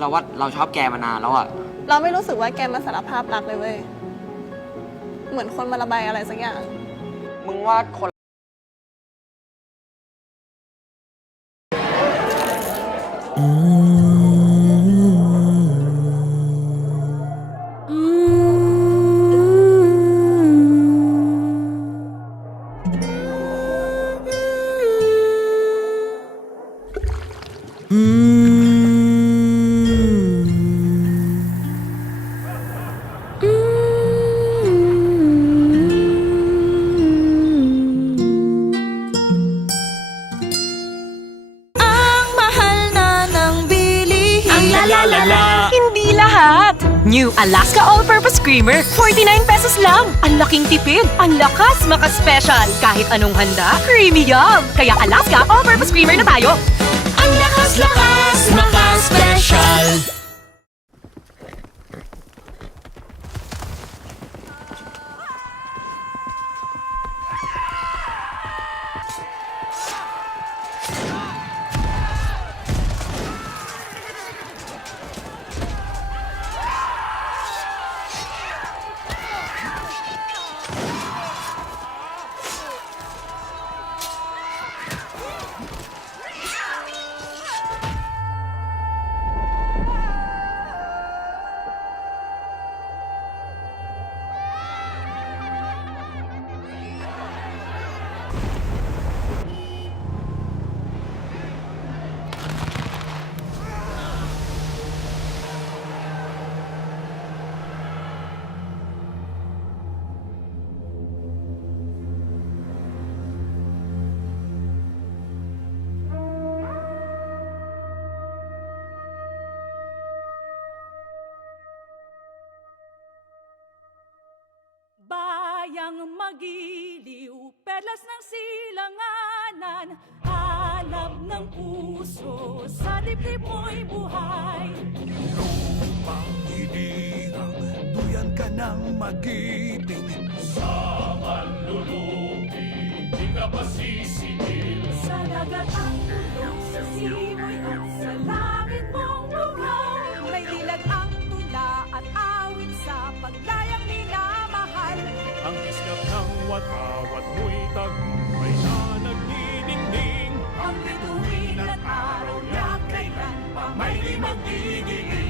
เราว่าเราชอบแกมานานแล้วอะ เราไม่รู้สึกว่าแกมาสารภาพรักเลยเว้ย เหมือนคนมาระบายอะไรสักอย่าง มึงว่าคนHindi lahat! New Alaska All-Purpose Creamer, 49 pesos lang! Ang laking tipid, ang lakas maka-special! Kahit anong handa, creamy yum! Kaya Alaska All-Purpose Creamer na tayo! Ang lakas-lakas, maka-special. Bayang magiliw, perlas ng silanganan, alab ng puso, sa dibdib mo'y buhay. Lupang hinirang, duyan ka ng magiting. Sa manlulupi, di ka pa sisingil. Sa dagat ang tulong, sa simoy at sa langit mong bugaw. May dilag ang tula at awit sa paglayang minamahal. Ang iskap ng watawat mo'y tagumpay na nagniningning. Ang bituin at araw na kailan pa may di magdidilim.